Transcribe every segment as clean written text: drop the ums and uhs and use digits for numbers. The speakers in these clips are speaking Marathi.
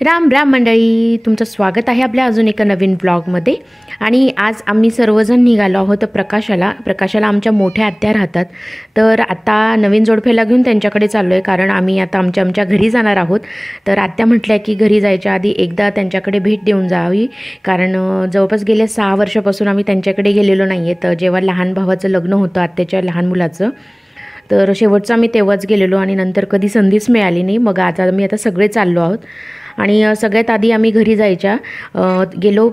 राम राम मंडळी, तुमचं स्वागत आहे आपल्या अजून एका नवीन ब्लॉगमध्ये। आणि आज आम्ही सर्वजण निघालो आहोत प्रकाशाला आमच्या मोठ्या आत्या राहतात, तर आता नवीन जोडप्याला घेऊन त्यांच्याकडे चाललो आहे, कारण आम्ही आता आमच्या घरी जाणार आहोत। तर आत्या म्हटल्या की घरी जायच्या आधी एकदा त्यांच्याकडे भेट देऊन जावी, कारण जवळपास गेल्या 6 वर्षापासून आम्ही त्यांच्याकडे गेलेलो नाही आहे। तर जेव्हा लहान भावाचं लग्न होतं आत्याच्या लहान मुलाचं, तर शेवटचं आम्ही तेव्हाच गेलेलो आणि नंतर कधी संधीच मिळाली नाही। मग आम्ही आता सगळे चाललो आहोत आणि सगळ्यात आधी आम्ही घरी जायच्या गेलो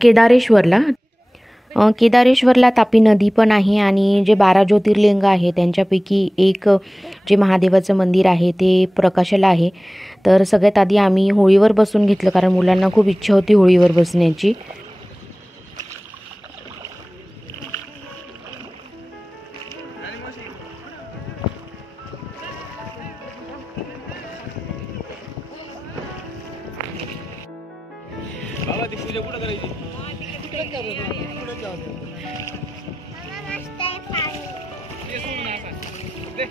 केदारेश्वरला। केदारेश्वरला तापी नदी पण आहे आणि जे 12 ज्योतिर्लिंग आहे त्यांच्यापैकी एक जे महादेवाचं मंदिर आहे ते प्रकाशाला आहे। तर सगळ्यात आधी आम्ही होळीवर बसून घेतलं, कारण मुलांना खूप इच्छा होती होळीवर बसण्याची। बाबा ती पूजा कुठं करायची? तिकडे जाऊ दे, तिकडे जाऊ दे। मला मस्त आहे पाणी। ते सोडून आता दे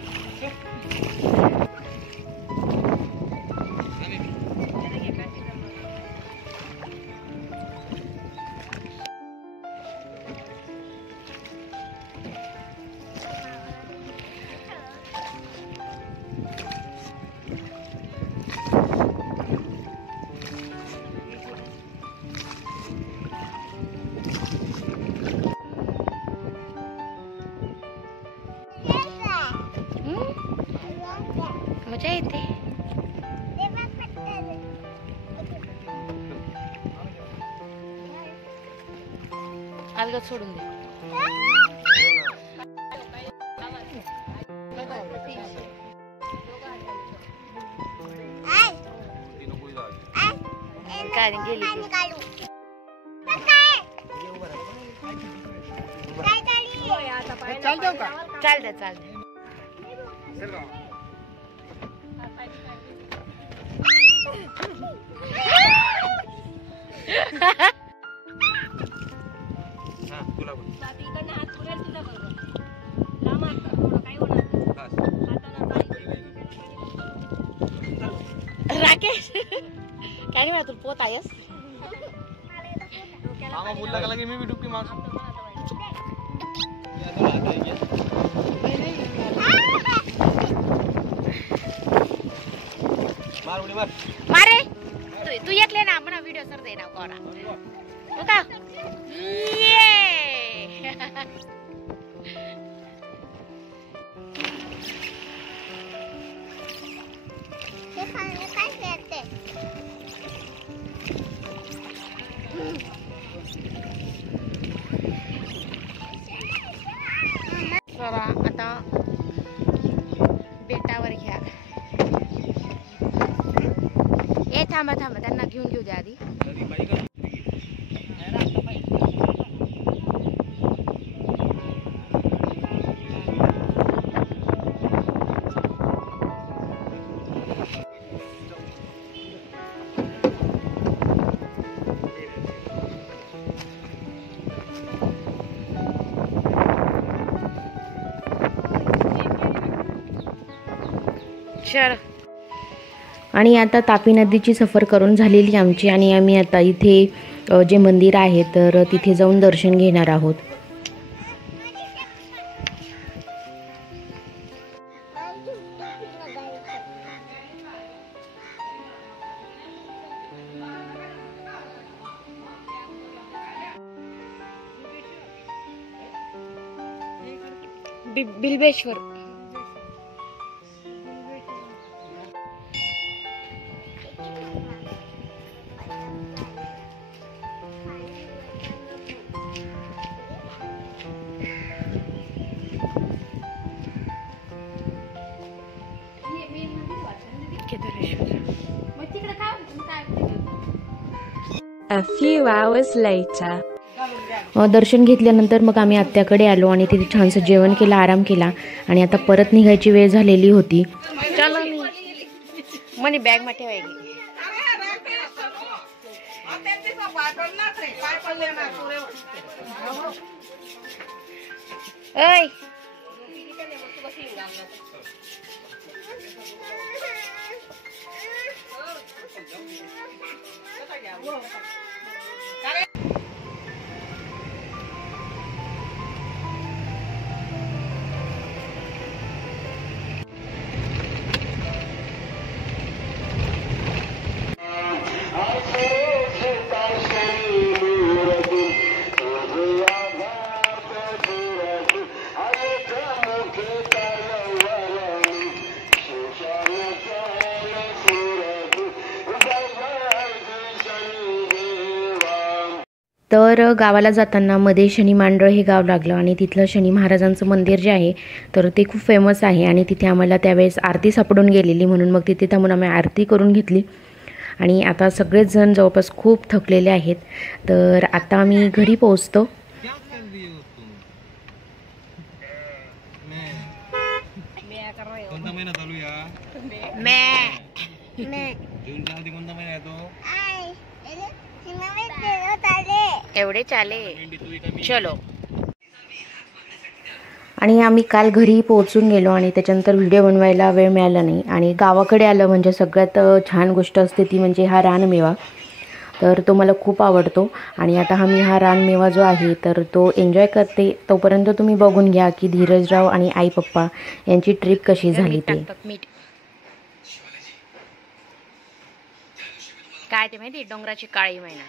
मजा येते। अलगद सोडून दे। चालते राकेश काय नाही, तू पोत आहेस। मामा बोलला का लगे मी भी डुबकी मार। मार उडी मार मारे तू एकले ना अपना वीडियो सर देना कोरा ओका ये ते पाणी काय खेळते। चला आता बेटावर घ्या। ए थांबा त्यांना घेऊन घेऊ द्या आधी। आणि आता तापी नदीची सफर करून झालेली आमची, आणि आम्ही आता इथे जे मंदिर आहे तर तिथे जाऊन दर्शन घेणार आहोत। बिल्बेश्वर A few hours later. दर्शन घेतल्यानंतर मग आम्ही आत्याकडे आलो आणि तिथे छानसं जेवण केलं, आराम केला आणि आता परत निघायची वेळ झालेली होती। मनी बॅग मध्ये ठेवायची। ओय तर गावाला जाताना मध्ये शनी मांडळ हे गाव लागलं आणि तिथलं शनी महाराजांचं मंदिर जे आहे तर ते खूप फेमस आहे आणि तिथे आम्हाला त्यावेळेस आरती सापडून गेलेली, म्हणून मग तिथे थांबून आम्ही आरती करून घेतली. आणि आता सगळेच जण जवळपास खूप थकलेले आहेत. तर आता आम्ही घरी पोहोचतो. कोणता महिना चालू या? जूनच्या आधी कोणता महिना येतो? एवढे चाले चलो. आणि आम्ही काल घरी पोहोचून गेलो आणि त्याच्यानंतर व्हिडिओ बनवायला वेळ मिळाला नाही. आणि गावाकडे आलं म्हणजे सगळ्यात छान गोष्ट असते ती म्हणजे हा रानमेवा. तर तो मला खूप आवडतो आणि आता मी हा रानमेवा जो आहे तर तो एन्जॉय करते. तोपर्यंत तुम्ही बघून घ्या की धीरजराव आणि आई पप्पा यांची ट्रिप कशी झाली ते. काय ते माहिती डोंगराची काळी मैना.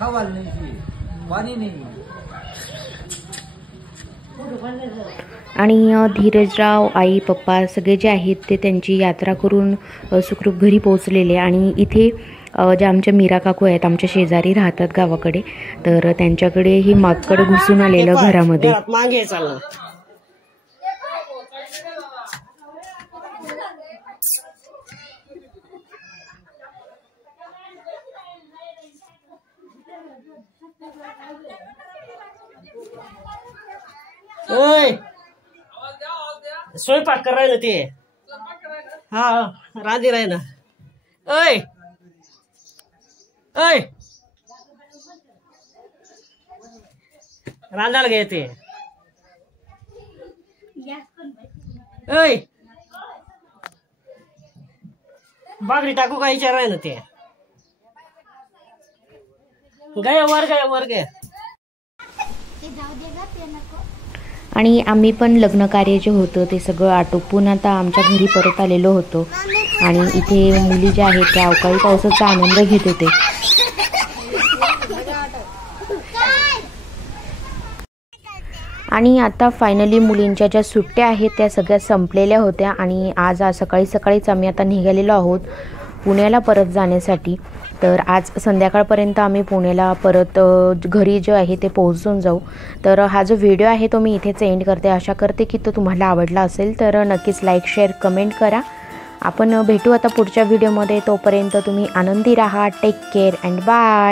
खावा नहीं पानी नहीं. आणि धीरजराव, आई, पप्पा सगळे जे आहेत ते त्यांची यात्रा करून सुखरूप घरी पोहोचलेले. आणि इथे ज्या आमच्या मीरा काकू आहेत, आमच्या शेजारी राहतात गावाकडे, तर त्यांच्याकडे ही माकड घुसून आलेलं घरामध्ये. मागे चाललं. स्वयंपाक करायला ते. हा राधी राही ना. ऐ ऐ रांधायला घे ते. ऐ बागडी टाकू का विचार ना ते. गया वर गे. आणि आम्ही पण लग्न कार्य जे होतं ते सगळं आटोपून आता आमच्या घरी परत आलेलो होतो. आणि इथे मुली ज्या आहेत त्या अवकाळी पावसाचा आनंद घेत होते. आणि आता फायनली मुलींच्या ज्या सुट्ट्या आहेत त्या सगळ्या संपलेल्या होत्या. आणि आज सकाळीच आम्ही आता निघालेलो आहोत पुण्याला परत जाण्यासाठी. तर आज संध्याकाळपर्यंत आम्ही पुण्याला परत घरी जो आहे ते पोहोचून जाऊ. तर हा जो व्हिडिओ आहे तो मी इथेच एंड करते. आशा करते की तो तुम्हाला आवडला असेल. तर नक्कीच लाईक, शेअर, कमेंट करा. आपण भेटू आता पुढच्या व्हिडिओमध्ये. तोपर्यंत तुम्ही आनंदी राहा. Take care and bye.